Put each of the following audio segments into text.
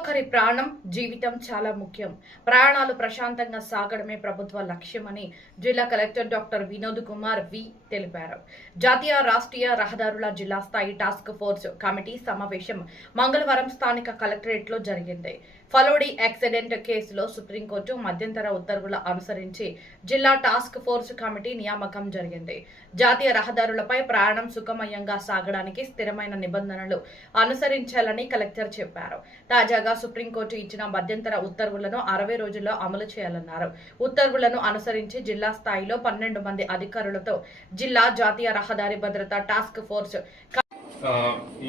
ఒక్కరి ప్రాణం జీవితం చాలా ముఖ్యం. ప్రాణాలు ప్రశాంతంగా సాగడమే ప్రభుత్వ లక్ష్యమని జిల్లా కలెక్టర్ డాక్టర్ వినోద్ కుమార్ వి తెలిపారు. జాతీయ రాష్ట్రీయ రహదారుల జిల్లా స్థాయి టాస్క్ ఫోర్స్ కమిటీ సమావేశం మంగళవారం స్థానిక కలెక్టరేట్లో జరిగింది. ఫలోడి యాక్సిడెంట్ కేసులో సుప్రీంకోర్టు మధ్యంతర ఉత్తర్వుల అనుసరించి జిల్లా టాస్క్ ఫోర్స్ కమిటీ నియామకం జరిగింది. జాతీయ రహదారులపై ప్రయాణం సుఖమయంగా సాగడానికి స్థిరమైన నిబంధనలు అనుసరించాలని కలెక్టర్ చెప్పారు. తాజాగా సుప్రీంకోర్టు ఇచ్చిన మధ్యంతర ఉత్తర్వులను 60 రోజుల్లో అమలు చేయాలన్నారు. ఉత్తర్వులను అనుసరించి జిల్లా స్థాయిలో 12 మంది అధికారులతో జిల్లా జాతీయ రహదారి భద్రతా టాస్క్ ఫోర్స్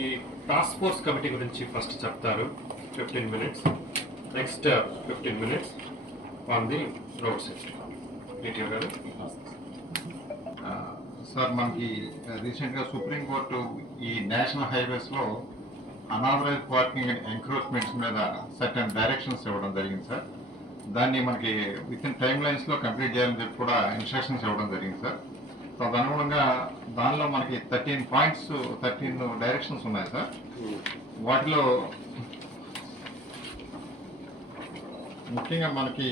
ఈ టాస్క్ ఫోర్స్ కమిటీ గురించి ఫస్ట్ చెప్తారు 15 minutes. Next 15 minutes on the road safety. Sir, మనకి రీసెంట్గా సుప్రీంకోర్టు ఈ నేషనల్ హైవేస్లో అనాథరైజ్ పార్కింగ్ అండ్ ఎంక్రోచ్మెంట్స్ మీద సర్టన్ డైరెక్షన్స్ ఇవ్వడం జరిగింది సార్. దాన్ని మనకి విత్ ఇన్ టైమ్ లైన్స్లో కంప్లీట్ చేయాలని చెప్పి కూడా ఇన్స్ట్రక్షన్స్ ఇవ్వడం జరిగింది సార్. సో తదనుగుణంగా దానిలో మనకి 13 పాయింట్స్ 13 డైరెక్షన్స్ ఉన్నాయి సార్. వాటిలో ముఖ్యంగా మనకి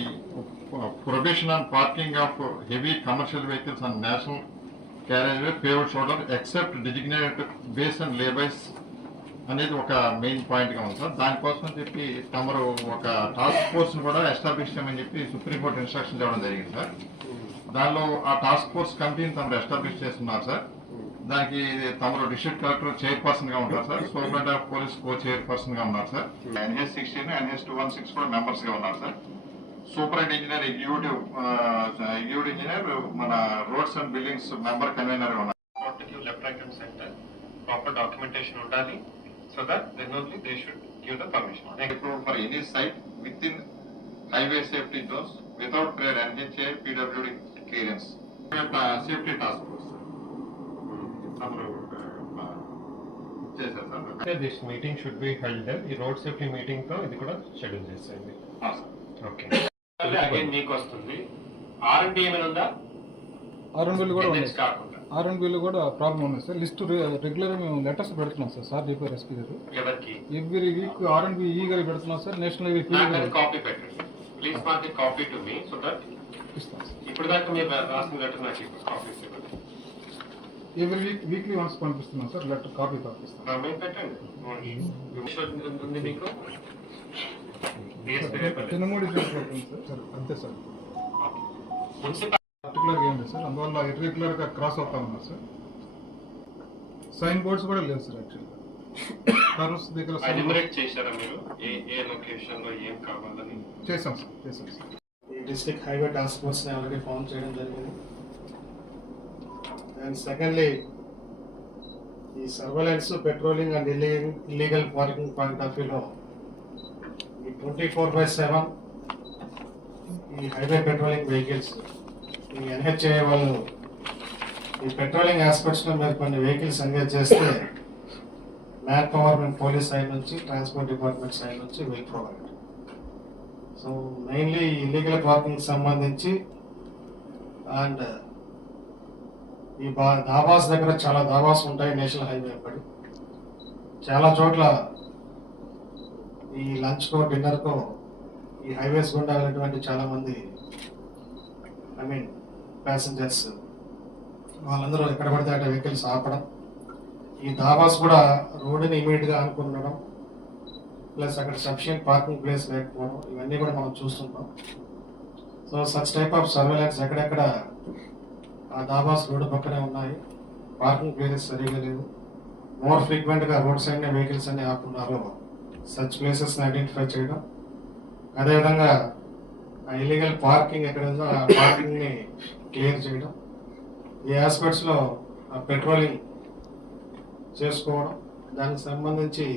prohibition on parking of heavy commercial vehicles on national carriage way paved shoulder except designated bays and laybys అనేది ఒక మెయిన్ పాయింట్గా ఉంది సార్. దానికోసం అని చెప్పి తమరు ఒక టాస్క్ ఫోర్స్ని కూడా ఎస్టాబ్లిష్ చేయమని చెప్పి సుప్రీంకోర్టు ఇన్స్ట్రక్షన్ ఇవ్వడం జరిగింది సార్. దానిలో ఆ టాస్క్ ఫోర్స్ కమిటీని తమరు ఎస్టాబ్లిష్ చేస్తున్నారు సార్. దానికి తమరు డిస్ట్రిక్ట్ కలెక్టర్ చైర్పర్సన్ గా ఉంటారు sir. Superintendent of police co chairperson గా ఉన్నారు సార్. NH 16 NH 216 కూడా మెంబర్స్ గా ఉన్నారు sir. Superintendent engineer executive engineer మన roads and buildings member convener గా ఉన్నారు. Left right hand centre proper documentation ఉండాలి. So that then only they should give the permission. Approved for any site within highway safety zones without prior NHA PWD clearance. Safety task force. This meeting should be held. ఈ road safety meeting తో ఇది కూడా schedule చేసేయండి. Okay. Again మీకు వస్తుంది R&B ఏమైనా ఉందా? R&Bలు కూడా ఉన్నాయి. కాకుండా R&Bలు కూడా ప్రాబ్లం ఉంది సార్. లిస్ట్ రెగ్యులర్ మేము లెటర్స్ పెడుతున్నాం సార్ చెప్పారు ఎస్పీ గారు. ఎవరికి? ఎవ్రీ వీక్ R&B గారు పెడుతున్నాం సార్. నేషనల్ కాపీ పెట్టండి ప్లీజ్. మాకు copy to me so that ఇస్తాం సార్. ఇప్పుడు దాకా మీరు రాసిన లెటర్ నాకు కాపీస్ ఇవ్వండి. ఎవ్రీ వీక్ వీక్లీ వన్స్ పంపిస్తున్నాం సార్. లెటర్ కాపీ పంపిస్తాం. పెట్టండి. మీకు చిన్నమూడి సార్ అంతే సార్. పర్టికులర్గా ఏం లేదు సార్. అందువల్ల ఇర్రెగ్యులర్గా క్రాస్ అవుతా ఉన్నారు సార్. సైన్ బోర్డ్స్ కూడా లేవు సార్. యాక్చువల్గా కర్వ్స్ దగ్గర చేశారా మీరు? ఏ లొకేషన్ లో ఏం కావాలని చేసాం సార్. ఈ డిస్ట్రిక్ట్ హైవే టాస్క్ ఫోర్స్ ని ఆల్రెడీ ఫామ్ చేయడం జరిగింది. అండ్ సెకండ్లీ ఈ surveillance, patrolling and illegal parking point of వ్యూలో ఈ 24/7 ఈ హైవే పెట్రోలింగ్ వెహికల్స్ ఈ NHA వాళ్ళు ఈ పెట్రోలింగ్ ఆస్పెక్ట్స్లో మీరు కొన్ని వెహికల్స్ ఎంగేజ్ చేస్తే మ్యాన్ పవర్ పోలీస్ సైడ్ నుంచి, ట్రాన్స్పోర్ట్ డిపార్ట్మెంట్ సైడ్ నుంచి will provide. So mainly illegal parking సంబంధించి అండ్ ఈ దాబాస్ దగ్గర చాలా దాబాస్ ఉంటాయి నేషనల్ హైవే అప్పటి. చాలా చోట్ల ఈ లంచ్కో డిన్నర్కో ఈ హైవేస్ గుండా వెళ్ళినటువంటి చాలామంది ప్యాసింజర్స్ వాళ్ళందరూ ఎక్కడ పడితే అక్కడ వెహికల్స్ ఆపడం, ఈ దాబాస్ కూడా రోడ్డుని ఇమీడియట్గా అనుకుని ఉండడం, ప్లస్ అక్కడ సఫిషియంట్ పార్కింగ్ ప్లేస్ లేకపోవడం, ఇవన్నీ కూడా మనం చూస్తుంటాం. So such type of surveillance ఎక్కడెక్కడ ఆ దాబాస్ రోడ్డు పక్కనే ఉన్నాయి, పార్కింగ్ ప్లేసెస్ సరిగా లేవు, మోర్ ఫ్రీక్వెంట్గా రోడ్ సైడ్ వెహికల్స్ అన్ని ఆపుకున్నారు, సచ్ ప్లేసెస్ని ఐడెంటిఫై చేయడం, అదేవిధంగా ఆ ఇల్లీగల్ పార్కింగ్ ఎక్కడ ఉందో ఆ పార్కింగ్ని క్లియర్ చేయడం, ఈ ఆస్పెక్ట్స్లో పెట్రోలింగ్ చేసుకోవడం, దానికి సంబంధించి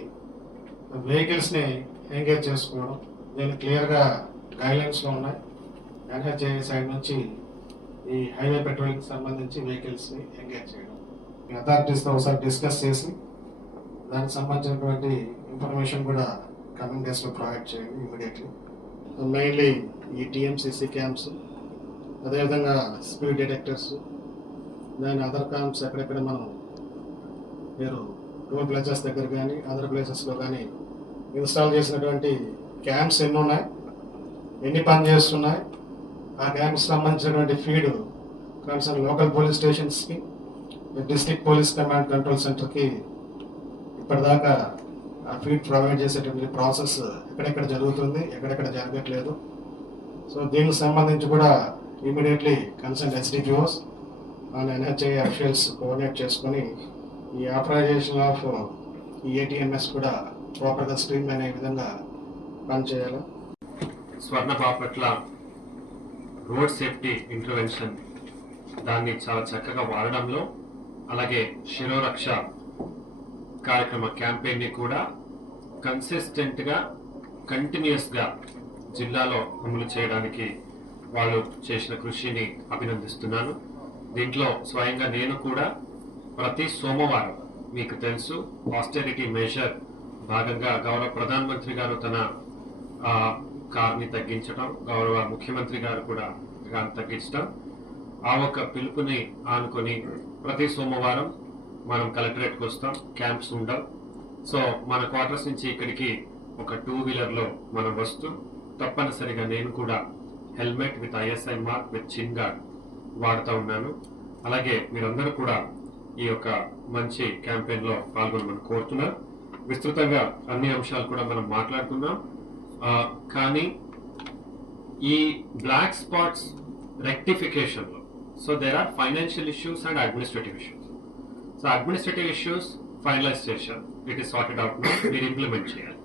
వెహికల్స్ని ఎంగేజ్ చేసుకోవడం, దీన్ని క్లియర్గా గైడ్లైన్స్లో ఉన్నాయి. NHA సైడ్ నుంచి ఈ హైవే పెట్రోలింగ్ సంబంధించి వెహికల్స్ని ఎంగేజ్ చేయడం, అథారిటీస్తో ఒకసారి డిస్కస్ చేసి దానికి సంబంధించినటువంటి ఇన్ఫర్మేషన్ కూడా కమింగ్ డేస్లో ప్రొవైడ్ చేయండి ఇమీడియట్లీ. మెయిన్లీ ఈ TMCC క్యాంప్స్, అదేవిధంగా స్పీడ్ డిటెక్టర్స్, దాని అదర్ క్యాంప్స్ ఎక్కడెక్కడ మనం మీరు టోల్ ప్లాజాస్ దగ్గర కానీ అదర్ ప్లేసెస్లో కానీ ఇన్స్టాల్ చేసినటువంటి క్యాంప్స్ ఎన్ని ఉన్నాయి, ఎన్ని పని చేస్తున్నాయి, ఆ క్యాంప్స్ సంబంధించినటువంటి ఫీడ్ కన్సర్న్ లోకల్ పోలీస్ స్టేషన్స్కి, డిస్ట్రిక్ట్ పోలీస్ కమాండ్ కంట్రోల్ సెంటర్కి ఇప్పటిదాకా ఆ ఫీడ్ ప్రొవైడ్ చేసేటువంటి ప్రాసెస్ ఎక్కడెక్కడ జరుగుతుంది, ఎక్కడెక్కడ జరగట్లేదు. సో దీనికి సంబంధించి కూడా immediately concern SDPOs and NHI officials coordinate చేసుకొని ఈ ఆథరైజేషన్ ఆఫ్ ఈ ఏటీఎంఎస్ కూడా ప్రాపర్గా స్ట్రీమ్ అనే విధంగా పనిచేయాలి. స్వర్ణ బాపట్ల రోడ్ సేఫ్టీ ఇంటర్వెన్షన్ దాన్ని చాలా చక్కగా వాడడంలో, అలాగే శిరోరక్ష కార్యక్రమ క్యాంపెయిన్ని కూడా కన్సిస్టెంట్గా కంటిన్యూస్గా జిల్లాలో అమలు చేయడానికి వాళ్ళు చేసిన కృషిని అభినందిస్తున్నాను. దీంట్లో స్వయంగా నేను కూడా ప్రతి సోమవారం, మీకు తెలుసు ఆస్టెరిటీ మెజర్ భాగంగా గౌరవ ప్రధానమంత్రి గారు తన కార్ని తగ్గించడం, గౌరవ ముఖ్యమంత్రి గారు కూడా కార్ని తగ్గించడం, ఆ ఒక పిలుపుని ఆనుకొని ప్రతి సోమవారం మనం కలెక్టరేట్కి వస్తాం. క్యాంప్స్ ఉండవు. సో మన క్వార్టర్స్ నుంచి ఇక్కడికి ఒక 2-వీలర్లో మనం వస్తూ తప్పనిసరిగా నేను కూడా helmet with ISI mark with చిన్ గార్డ్ వాడుతూ ఉన్నాను. అలాగే మీరందరూ కూడా ఈ యొక్క మంచి క్యాంపెయిన్లో పాల్గొనమని కోరుతున్నారు. విస్తృతంగా అన్ని అంశాలు కూడా మనం మాట్లాడుకున్నాం. కానీ ఈ బ్లాక్ స్పాట్స్ రెక్టిఫికేషన్లో so there are financial issues and administrative issues. So administrative issues finalise చేశారు, it is sorted out now, మీరు ఇంప్లిమెంట్ చేయాలి.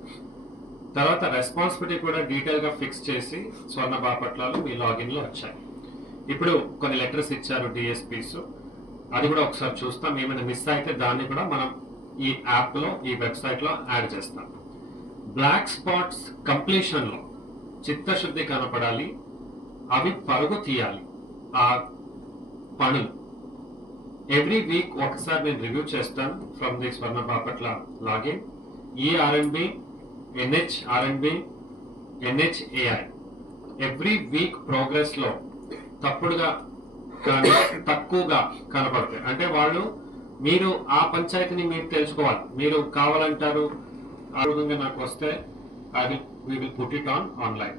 తర్వాత రెస్పాన్సిబిలిటీ కూడా డీటెయిల్గా ఫిక్స్ చేసి స్వర్ణ బాపట్లలో మీ లాగిన్లో వచ్చాయి. ఇప్పుడు కొన్ని లెటర్స్ ఇచ్చారు డిఎస్పీస్, అది కూడా ఒకసారి చూస్తాం. ఏమైనా మిస్ అయితే దాన్ని కూడా మనం ఈ యాప్లో, ఈ వెబ్సైట్లో యాడ్ చేస్తాం. బ్లాక్ స్పాట్స్ కంప్లీషన్లో చిత్తశుద్ధి కనపడాలి, అవి పరుగు తీయాలి. ఆ పనులు ఎవ్రీ వీక్ ఒకసారి నేను రివ్యూ చేస్తాను from the Swarna Bapatla login. ఈ ఆర్ఎండ్బి, ఎన్హెచ్ ఆర్ఎండ్బి, ఎన్హెచ్ఏఐ ఎవ్రీ వీక్ ప్రోగ్రెస్లో తప్పుడుగా కానీ తక్కువగా కనపడతాయి. అంటే వాళ్ళు, మీరు ఆ పంచాయతీని మీరు తెలుసుకోవాలి. మీరు కావాలంటారు ఆ విధంగా నాకు వస్తే we will put it on online.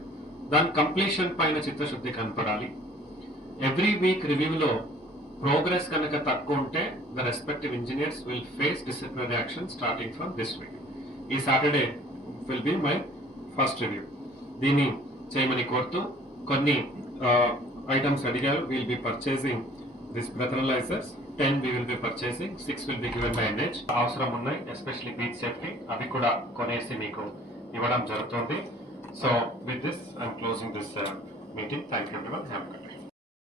దాని కంప్లీషన్ పైన చిత్తశుద్ధి కనపడాలి. ఎవ్రీ వీక్ రివ్యూలో ప్రోగ్రెస్ కనుక తక్కువ ఉంటే the respective engineers will face disciplinary action starting from this week. ఈ Saturday will be my first review. దీన్ని చేయమని కోరుతూ కొన్ని ఐటమ్స్ అడిగారు. Will be purchasing this breathalysers 10 we will be purchasing, 6 will be given by NH. అవసరం ఉన్నాయి, especially beach safety, అవి కూడా కొనేసి మీకు ఇవ్వడం జరుగుతుంది. So with this I'm closing this meeting. Thank you everyone. Have a good day.